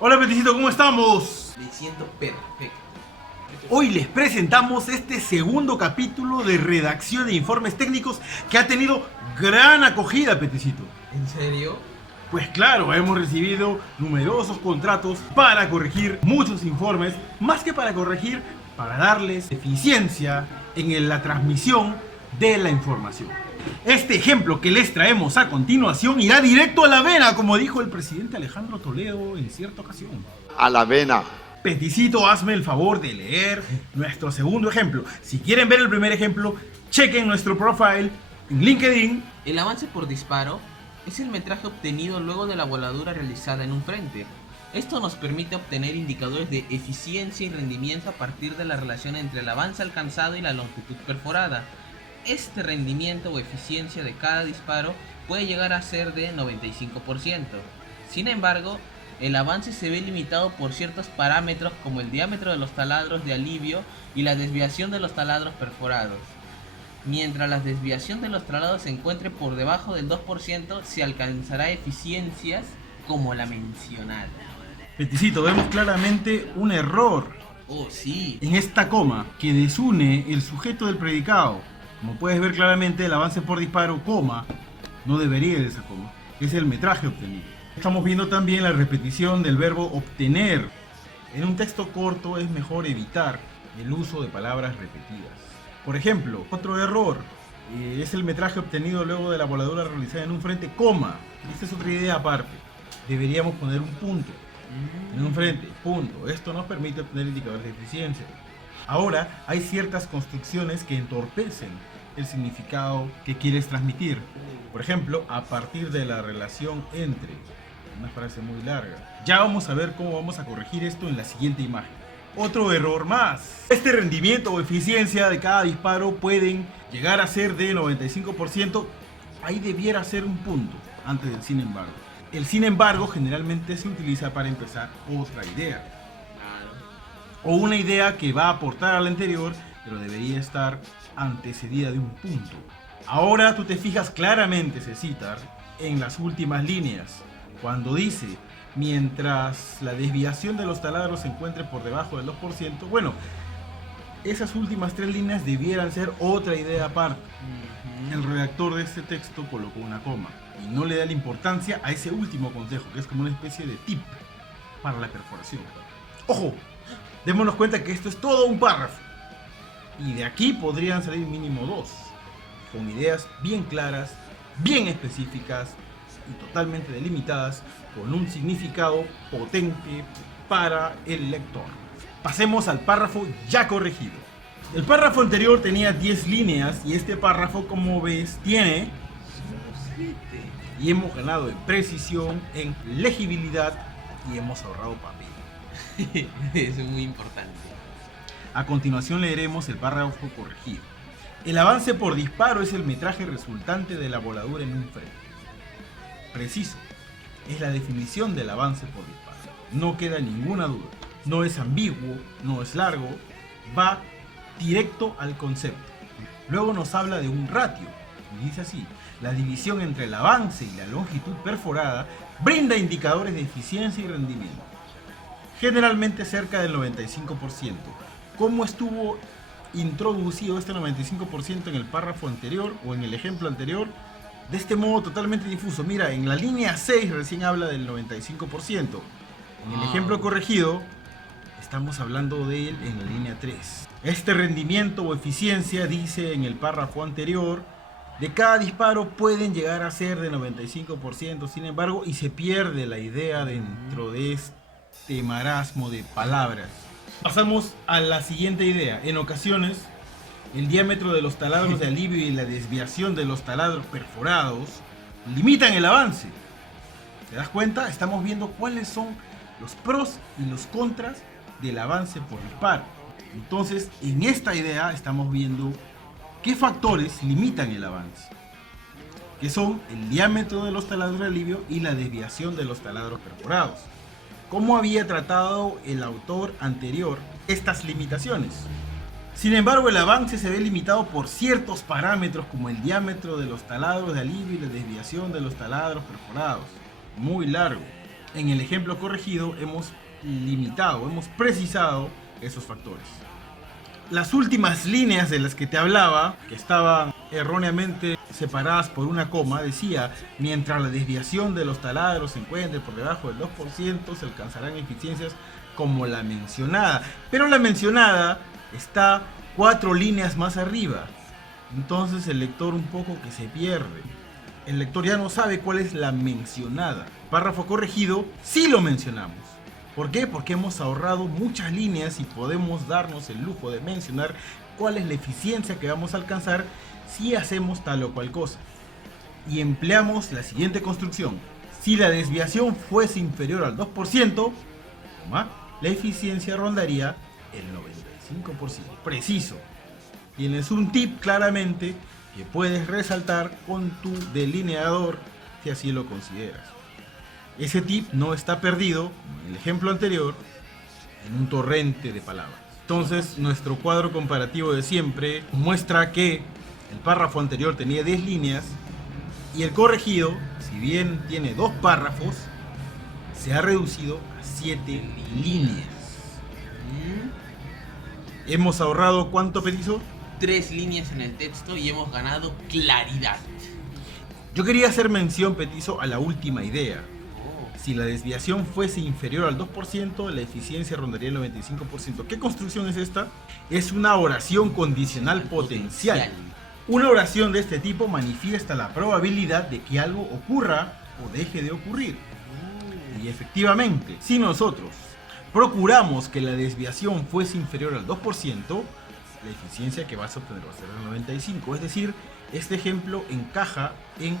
Hola Peticito, ¿cómo estamos? Me siento perfecto. Hoy les presentamos este segundo capítulo de redacción de informes técnicos que ha tenido gran acogida, Peticito. ¿En serio? Pues claro, hemos recibido numerosos contratos para corregir muchos informes, más que para corregir, para darles eficiencia en la transmisión de la información. Este ejemplo que les traemos a continuación irá directo a la vena, como dijo el presidente Alejandro Toledo en cierta ocasión. A la vena. Peticito, hazme el favor de leer nuestro segundo ejemplo. Si quieren ver el primer ejemplo, chequen nuestro profile en LinkedIn. El avance por disparo es el metraje obtenido luego de la voladura realizada en un frente. Esto nos permite obtener indicadores de eficiencia y rendimiento a partir de la relación entre el avance alcanzado y la longitud perforada. Este rendimiento o eficiencia de cada disparo puede llegar a ser de 95%. Sin embargo, el avance se ve limitado por ciertos parámetros como el diámetro de los taladros de alivio y la desviación de los taladros perforados. Mientras la desviación de los taladros se encuentre por debajo del 2%, se alcanzará eficiencias como la mencionada. Peticito, vemos claramente un error Oh, sí. en esta coma que desune el sujeto del predicado. Como puedes ver claramente, el avance por disparo, coma, no debería ir esa coma. Es el metraje obtenido. Estamos viendo también la repetición del verbo obtener. En un texto corto es mejor evitar el uso de palabras repetidas. Por ejemplo, otro error es el metraje obtenido luego de la voladura realizada en un frente, coma. Esta es otra idea aparte. Deberíamos poner un punto en un frente, punto. Esto nos permite obtener indicadores de eficiencia. Ahora, hay ciertas construcciones que entorpecen el significado que quieres transmitir. Por ejemplo, a partir de la relación entre, una frase muy larga. Ya vamos a ver cómo vamos a corregir esto en la siguiente imagen. Otro error más. Este rendimiento o eficiencia de cada disparo pueden llegar a ser de 95%. Ahí debiera ser un punto antes del sin embargo. El sin embargo generalmente se utiliza para empezar otra idea. O una idea que va a aportar a la anterior, pero debería estar antecedida de un punto. Ahora tú te fijas claramente, Cecitar, en las últimas líneas, cuando dice, mientras la desviación de los taladros se encuentre por debajo del 2%, bueno, esas últimas tres líneas debieran ser otra idea aparte. El redactor de este texto colocó una coma y no le da la importancia a ese último consejo, que es como una especie de tip para la perforación. ¡Ojo! Démonos cuenta que esto es todo un párrafo. Y de aquí podrían salir mínimo dos, con ideas bien claras, bien específicas y totalmente delimitadas, con un significado potente para el lector. Pasemos al párrafo ya corregido. El párrafo anterior tenía 10 líneas y este párrafo, como ves, tiene 7. Y hemos ganado en precisión, en legibilidad y hemos ahorrado papel. Es muy importante. A continuación leeremos el párrafo corregido. El avance por disparo es el metraje resultante de la voladura en un frente. Preciso, es la definición del avance por disparo. No queda ninguna duda. No es ambiguo, no es largo, va directo al concepto. Luego nos habla de un ratio, y dice así: la división entre el avance y la longitud perforada brinda indicadores de eficiencia y rendimiento, generalmente cerca del 95%. ¿Cómo estuvo introducido este 95% en el párrafo anterior o en el ejemplo anterior? De este modo totalmente difuso. Mira, en la línea 6 recién habla del 95%. En el ejemplo corregido estamos hablando de él en la línea 3. Este rendimiento o eficiencia, dice en el párrafo anterior, de cada disparo pueden llegar a ser de 95%, sin embargo, y se pierde la idea dentro de este marasmo de palabras. Pasamos a la siguiente idea. En ocasiones, el diámetro de los taladros de alivio y la desviación de los taladros perforados limitan el avance. ¿Te das cuenta? Estamos viendo cuáles son los pros y los contras del avance por disparo. Entonces, en esta idea estamos viendo qué factores limitan el avance, que son el diámetro de los taladros de alivio y la desviación de los taladros perforados. ¿Cómo había tratado el autor anterior estas limitaciones? Sin embargo, el avance se ve limitado por ciertos parámetros como el diámetro de los taladros de alivio y la desviación de los taladros perforados. Muy largo. En el ejemplo corregido hemos limitado, hemos precisado esos factores. Las últimas líneas de las que te hablaba, que estaban erróneamente separadas por una coma, decía: mientras la desviación de los taladros se encuentre por debajo del 2%, se alcanzarán eficiencias como la mencionada. Pero la mencionada está 4 líneas más arriba. Entonces el lector un poco que se pierde. El lector ya no sabe cuál es la mencionada. Párrafo corregido, sí lo mencionamos. ¿Por qué? Porque hemos ahorrado muchas líneas y podemos darnos el lujo de mencionar cuál es la eficiencia que vamos a alcanzar si hacemos tal o cual cosa. Y empleamos la siguiente construcción: si la desviación fuese inferior al 2%, la eficiencia rondaría el 95%. Preciso. Tienes un tip claramente que puedes resaltar con tu delineador si así lo consideras. Ese tip no está perdido, como en el ejemplo anterior, en un torrente de palabras. Entonces, nuestro cuadro comparativo de siempre muestra que el párrafo anterior tenía 10 líneas y el corregido, si bien tiene 2 párrafos, se ha reducido a 7 líneas. ¿Hemos ahorrado cuánto, Petizo? 3 líneas en el texto y hemos ganado claridad. Yo quería hacer mención, Petizo, a la última idea. Si la desviación fuese inferior al 2%, la eficiencia rondaría el 95%. ¿Qué construcción es esta? Es una oración condicional potencial. Una oración de este tipo manifiesta la probabilidad de que algo ocurra o deje de ocurrir. Y efectivamente, si nosotros procuramos que la desviación fuese inferior al 2%, la eficiencia que vas a obtener va a ser el 95%. Es decir, este ejemplo encaja en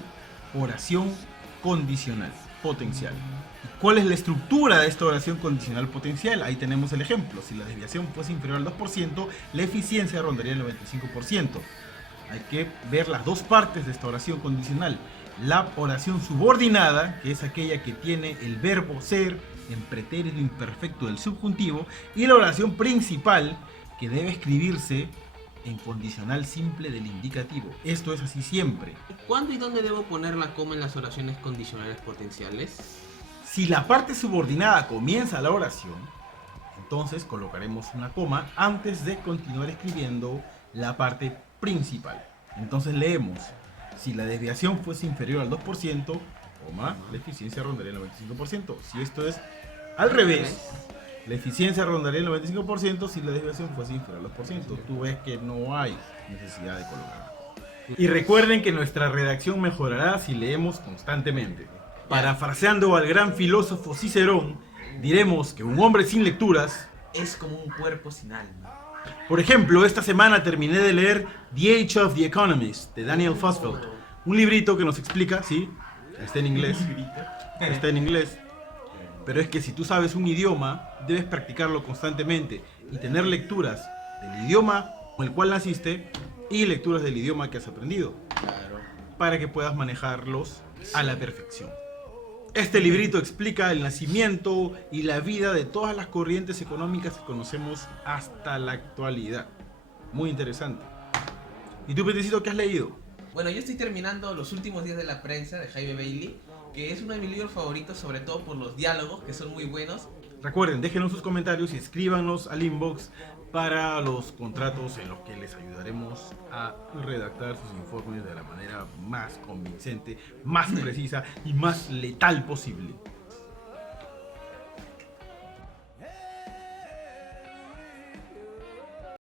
oración condicional potencial. ¿Y cuál es la estructura de esta oración condicional potencial? Ahí tenemos el ejemplo. Si la desviación fuese inferior al 2%, la eficiencia rondaría el 95%. Hay que ver las dos partes de esta oración condicional. La oración subordinada, que es aquella que tiene el verbo ser en pretérito imperfecto del subjuntivo, y la oración principal, que debe escribirse en condicional simple del indicativo. Esto es así siempre. ¿Cuándo y dónde debo poner la coma en las oraciones condicionales potenciales? Si la parte subordinada comienza la oración, entonces colocaremos una coma antes de continuar escribiendo la parte principal. Entonces leemos: si la desviación fuese inferior al 2%, la eficiencia rondaría el 95%. Si esto es al revés, la eficiencia rondaría el 95% si la desviación fuese inferior al 2%. Tú ves que no hay necesidad de colocarla. Y recuerden que nuestra redacción mejorará si leemos constantemente. Parafraseando al gran filósofo Cicerón, diremos que un hombre sin lecturas es como un cuerpo sin alma. Por ejemplo, esta semana terminé de leer The Age of the Economist de Daniel Fusfeld, un librito que nos explica, sí, está en inglés, pero es que si tú sabes un idioma, debes practicarlo constantemente y tener lecturas del idioma con el cual naciste y lecturas del idioma que has aprendido, para que puedas manejarlos a la perfección. Este librito explica el nacimiento y la vida de todas las corrientes económicas que conocemos hasta la actualidad. Muy interesante. ¿Y tú, Petecito, qué has leído? Bueno, yo estoy terminando Los últimos días de la prensa de Jaime Bailey, que es uno de mis libros favoritos, sobre todo por los diálogos, que son muy buenos. Recuerden, déjenos sus comentarios y escríbanos al inbox para los contratos en los que les ayudaremos a redactar sus informes de la manera más convincente, más precisa y más letal posible.